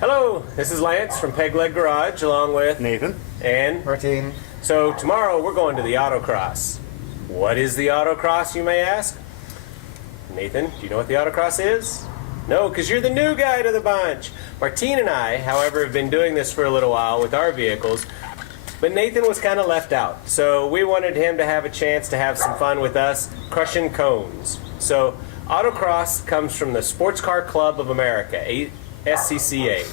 Hello, this is Lance from PegLeg Garage along with Nathan. and Martine. So tomorrow we're going to the autocross. What is the autocross, you may ask? Nathan, do you know what the autocross is? No, because you're the new guy to the bunch. Martine and I, however, have been doing this for a little while with our vehicles, but Nathan was kind of left out. So we wanted him to have a chance to have some fun with us, crushing cones. So autocross comes from the Sports Car Club of America, SCCA.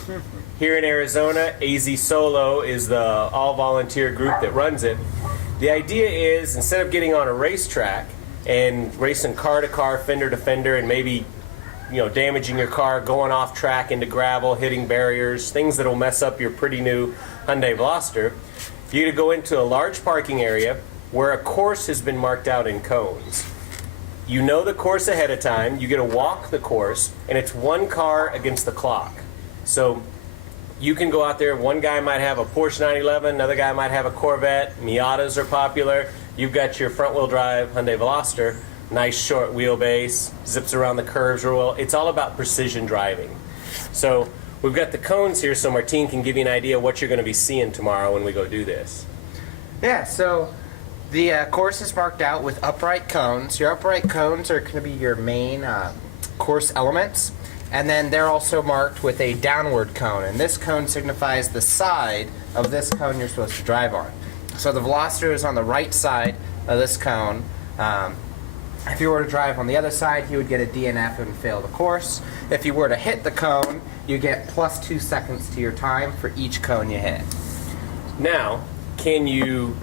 Here in Arizona, AZ Solo is the all-volunteer group that runs it. The idea is, instead of getting on a racetrack and racing car to car, fender to fender, and maybe damaging your car, going off track into gravel, hitting barriers, things that will mess up your pretty new Hyundai Veloster, you're going to go into a large parking area where a course has been marked out in cones. You know the course ahead of time, you get to walk the course, and it's one car against the clock. So you can go out there, one guy might have a Porsche 911, another guy might have a Corvette, Miatas are popular, you've got your front-wheel drive Hyundai Veloster, nice short wheelbase, zips around the curves real well. It's all about precision driving. So we've got the cones here so Martine can give you an idea what you're going to be seeing tomorrow when we go do this. Yeah, so the course is marked out with upright cones. Your upright cones are going to be your main course elements, and then they're also marked with a downward cone, and this cone signifies the side of this cone you're supposed to drive on. So the Veloster is on the right side of this cone. If you were to drive on the other side, you would get a DNF and fail the course. If you were to hit the cone, you get plus 2 seconds to your time for each cone you hit. Now, can you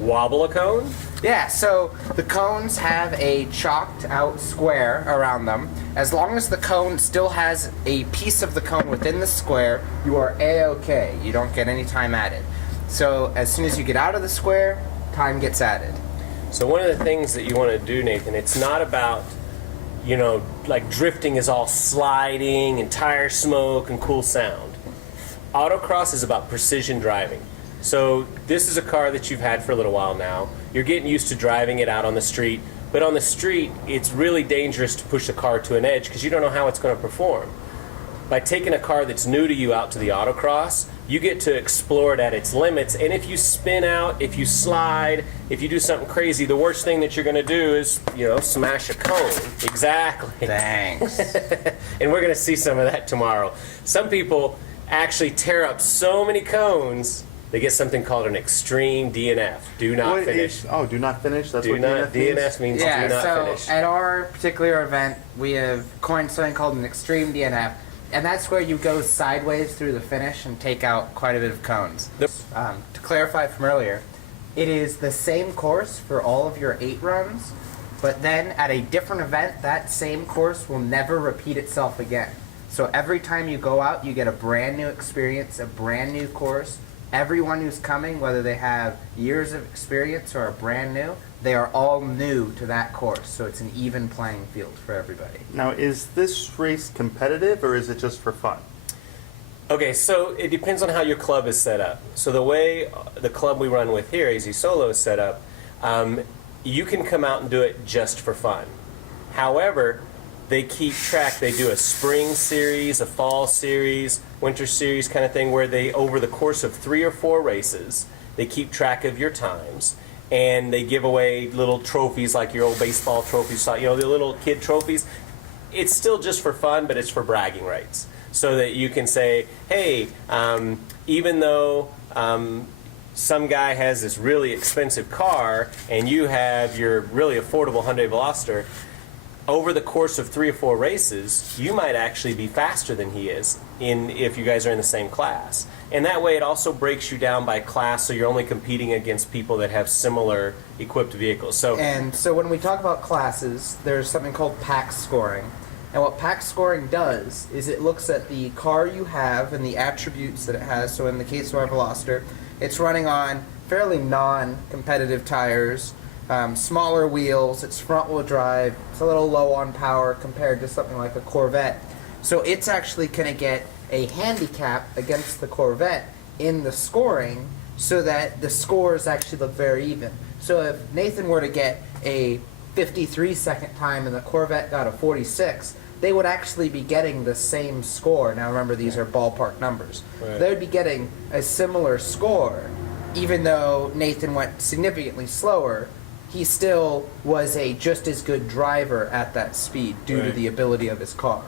wobble a cone? Yeah, so the cones have a chalked out square around them. As long as the cone still has a piece of the cone within the square, you are A-OK. You don't get any time added. So as soon as you get out of the square, time gets added. So one of the things that you want to do, Nathan, it's not about, like drifting is all sliding and tire smoke and cool sound. Autocross is about precision driving. So this is a car that you've had for a little while now. You're getting used to driving it out on the street. But on the street, it's really dangerous to push a car to an edge because you don't know how it's going to perform. By taking a car that's new to you out to the autocross, you get to explore it at its limits. And if you spin out, if you slide, if you do something crazy, the worst thing that you're going to do is, smash a cone. Exactly. Thanks. And we're going to see some of that tomorrow. Some people actually tear up so many cones, they get something called an extreme DNF. Do not finish. Do not finish? That's do what not, DNF means do not finish. So at our particular event, we have coined something called an extreme DNF. And that's where you go sideways through the finish and take out quite a bit of cones. To clarify from earlier, it is the same course for all of your 8 runs, but then at a different event, that same course will never repeat itself again. So every time you go out, you get a brand new experience, a brand new course. Everyone who's coming, whether they have years of experience or are brand new, they are all new to that course, so it's an even playing field for everybody. Now, is this race competitive, or is it just for fun? Okay, so it depends on how your club is set up. So the way the club we run with here, AZ Solo, is set up, you can come out and do it just for fun. However, they keep track. They do a spring series, a fall series, winter series kind of thing, where they, over the course of 3 or 4 races, they keep track of your times. And they give away little trophies like your old baseball trophies, the little kid trophies. It's still just for fun, but it's for bragging rights. So that you can say, hey, even though some guy has this really expensive car and you have your really affordable Hyundai Veloster, over the course of 3 or 4 races, you might actually be faster than he is if you guys are in the same class. And that way it also breaks you down by class, so you're only competing against people that have similar equipped vehicles. So when we talk about classes, there's something called pack scoring. And what pack scoring does is it looks at the car you have and the attributes that it has. So in the case of our Veloster, it's running on fairly non-competitive tires, smaller wheels, it's front-wheel drive, it's a little low on power compared to something like a Corvette. So it's actually going to get a handicap against the Corvette in the scoring so that the scores actually look very even. So if Nathan were to get a 53-second time and the Corvette got a 46, they would actually be getting the same score. Now remember, these are ballpark numbers. Right. They would be getting a similar score, even though Nathan went significantly slower. He still was a just as good driver at that speed due to Right. the ability of his car.